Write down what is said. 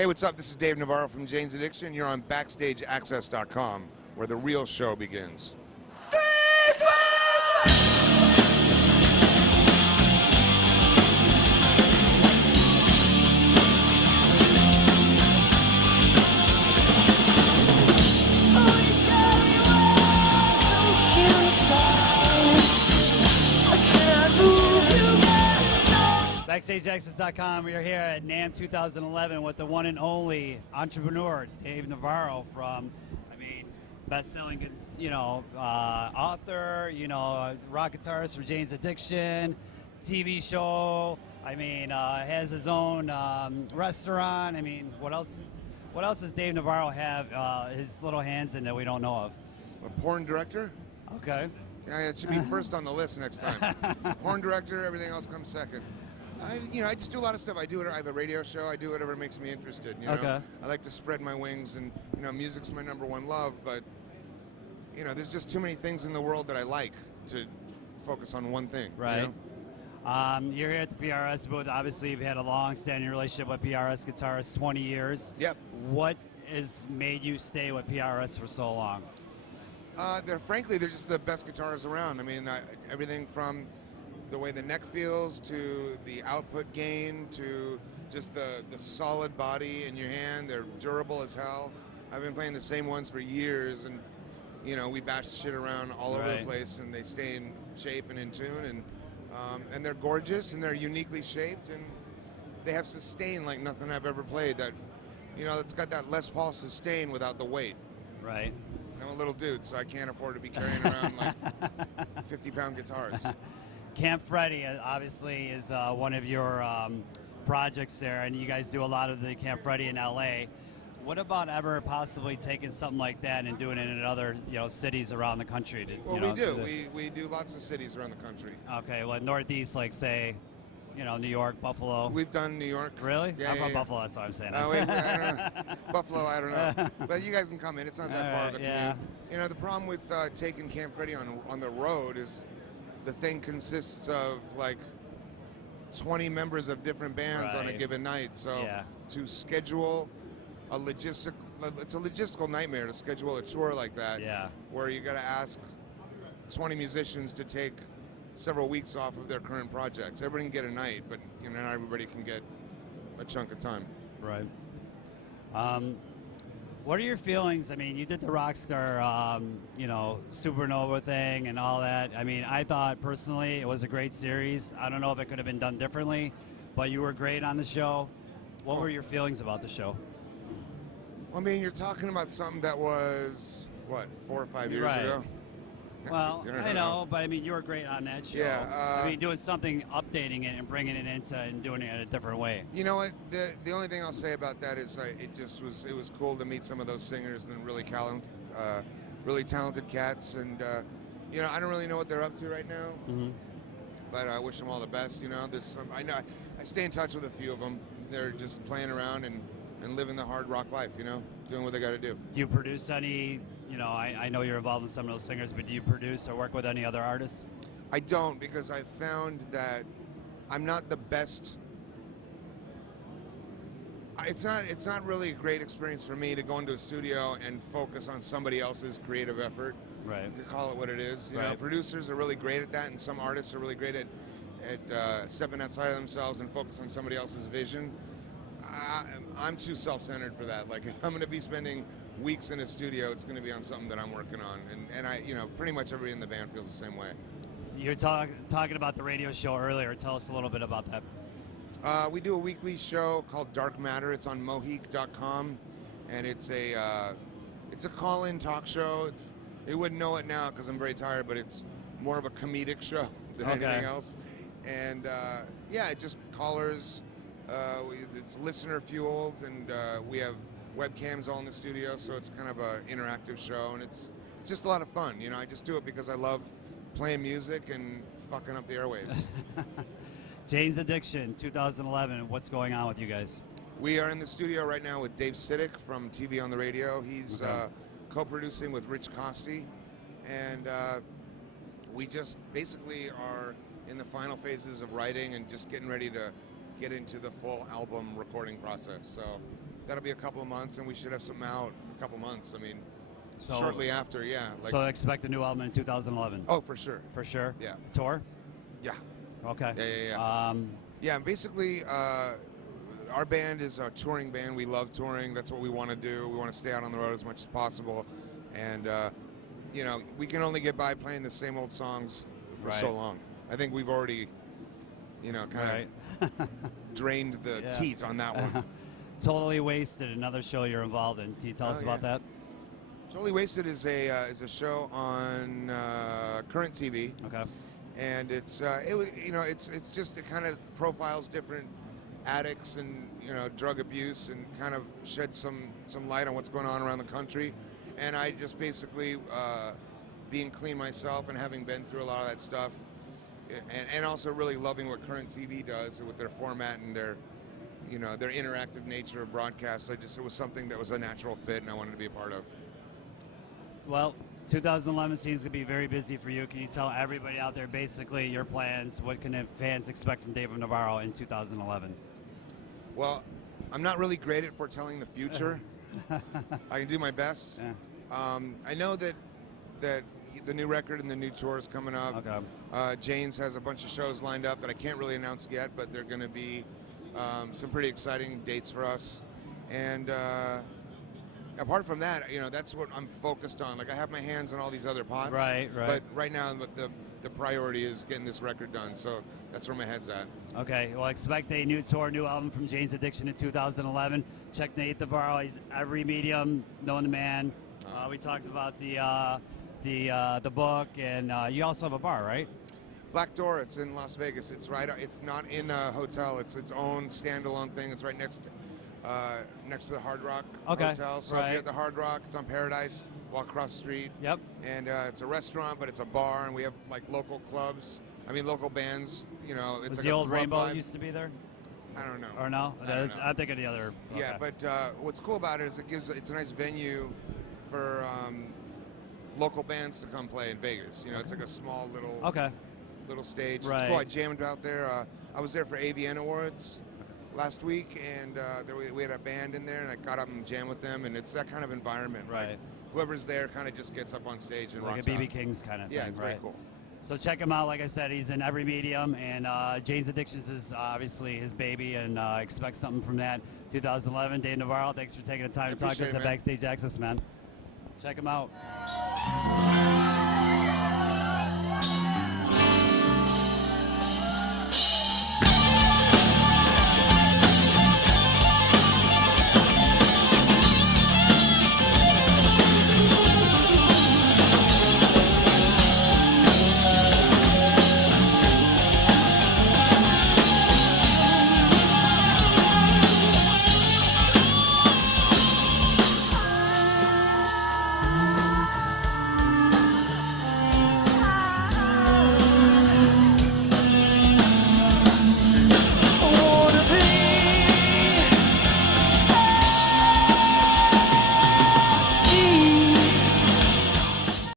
Hey, what's up? This is Dave Navarro from Jane's Addiction. You're on BackstageAxxess.com, where the real show begins. BackstageAxxess.com. We are here at NAMM 2011 with the one and only entrepreneur, Dave Navarro, from, best-selling, author, rock guitarist for Jane's Addiction, TV show. Has his own restaurant. What else does Dave Navarro have his little hands in that we don't know of? A porn director? Okay. Yeah, it should be first on the list next time. Porn director, everything else comes second. I just do a lot of stuff. I have a radio show. I do whatever makes me interested. Okay. I like to spread my wings, and music's my #1 love. But there's just too many things in the world that I like to focus on one thing. Right. You're here at the PRS booth. Obviously, you've had a long-standing relationship with PRS guitarists, 20 years. Yep. What has made you stay with PRS for so long? They're just the best guitars around. Everything from the way the neck feels to the output gain to just the solid body in your hand. They're durable as hell. I've been playing the same ones for years, and we bash the shit around all over the place, and they stay in shape and in tune, and they're gorgeous, and they're uniquely shaped, and they have sustain like nothing I've ever played. That it's got that Les Paul sustain without the weight. Right. I'm a little dude, so I can't afford to be carrying around like 50-pound guitars. Camp Freddy obviously is one of your projects there, and you guys do a lot of the Camp Freddy in LA. What about ever possibly taking something like that and doing it in other cities around the country? We do. We do lots of cities around the country. Okay, well, Northeast, like say, New York, Buffalo. We've done New York. Really? Yeah, I'm from Buffalo, that's what I'm saying. I don't know. Buffalo, I don't know. But you guys can come in. It's not that far of a commute. The problem with taking Camp Freddy on the road is the thing consists of like 20 members of different bands on a given night. So to schedule it's a logistical nightmare to schedule a tour like that. Yeah. Where you got to ask 20 musicians to take several weeks off of their current projects. Everybody can get a night, but not everybody can get a chunk of time. Right. What are your feelings? You did the Rockstar, Supernova thing and all that. I thought personally it was a great series. I don't know if it could have been done differently, but you were great on the show. What were your feelings about the show? You're talking about something that was, what, 4 or 5 years ago? Well, I know, but you were great on that show. Yeah. Doing something, updating it and bringing it into and doing it in a different way. You know what? The only thing I'll say about that is it was cool to meet some of those singers and really talented cats, and I don't really know what they're up to right now, but I wish them all the best. I know I stay in touch with a few of them. They're just playing around and living the hard rock life, doing what they got to do. Do you produce any? I know you're involved with some of those singers, but do you produce or work with any other artists? I don't, because I found that I'm not the best. It's not really a great experience for me to go into a studio and focus on somebody else's creative effort. Right. To call it what it is. Producers are really great at that, and some artists are really great at stepping outside of themselves and focus on somebody else's vision. I'm too self-centered for that. Like, if I'm going to be spending weeks in a studio, it's going to be on something that I'm working on, and I, pretty much everybody in the band feels the same way. You were talking about the radio show earlier. Tell us a little bit about that. We do a weekly show called Dark Matter. It's on Mohique.com, and it's a call-in talk show. You wouldn't know it now because I'm very tired, but it's more of a comedic show than anything else. And it's just callers. It's listener fueled, and we have webcams all in the studio, so it's kind of an interactive show, and it's just a lot of fun. I just do it because I love playing music and fucking up the airwaves. Jane's Addiction 2011, what's going on with you guys? We are in the studio right now with Dave Siddick from TV on the Radio. He's co-producing with Rich Costi, and we just basically are in the final phases of writing and just getting ready to get into the full album recording process. So that'll be a couple of months, and we should have something out a couple months. I mean, So, shortly after, yeah. Like, so expect a new album in 2011. oh, for sure. For sure. Yeah. Tour. Yeah. Okay. Yeah. Yeah. Basically, our band is a touring band. We love touring. That's what we want to do. We want to stay out on the road as much as possible, and you know, we can only get by playing the same old songs for so long. I think we've already, you know, kind of drained the teat on that one. Totally Wasted, another show you're involved in. Can you tell us about that? Totally Wasted is a show on Current TV. Okay. And it's it's just, it kind of profiles different addicts and, you know, drug abuse, and kind of sheds some light on what's going on around the country. And I just basically, being clean myself and having been through a lot of that stuff, and also really loving what Current TV does with their format and their, you know, their interactive nature of broadcast. It was something that was a natural fit, and I wanted to be a part of. Well, 2011 seems to be very busy for you. Can you tell everybody out there basically your plans? What can the fans expect from Dave Navarro in 2011? Well, I'm not really great at foretelling the future. I can do my best. Yeah. I know that the new record and the new tour is coming up. Okay. Jane's has a bunch of shows lined up that I can't really announce yet, but they're going to be some pretty exciting dates for us. And apart from that, you know, that's what I'm focused on. Like, I have my hands on all these other pots. Right. But right now, the priority is getting this record done. So that's where my head's at. Okay. Well, expect a new tour, new album from Jane's Addiction in 2011. Check Nate Navarro. He's every medium, known the man. We talked about the book, and you also have a bar, right? Black Door. It's in Las Vegas. It's right. It's not in a hotel. It's its own standalone thing. It's right next to the Hard Rock Hotel. So if you're at the Hard Rock, it's on Paradise. Walk across the street. Yep. And it's a restaurant, but it's a bar, and we have like local clubs. I mean, local bands. You know, it's Was like the a old club Rainbow vibe. used to be there? I don't know. Or no? I don't know. I'm thinking of the other. Okay. Yeah, but what's cool about it is it's a nice venue for local bands to come play in Vegas. You know, it's like a small little stage. Right. It's cool. I jammed out there. I was there for AVN Awards last week, and we had a band in there, and I got up and jammed with them, and it's that kind of environment. Right. Like, whoever's there kind of just gets up on stage and like rocks a BB out. King's kind of thing, Yeah, it's right? very cool. So check him out. Like I said, he's in every medium, and Jane's Addictions is obviously his baby, and expect something from that. 2011, Dave Navarro, thanks for taking the time to talk to us at BackstageAxxess, man. Check him out.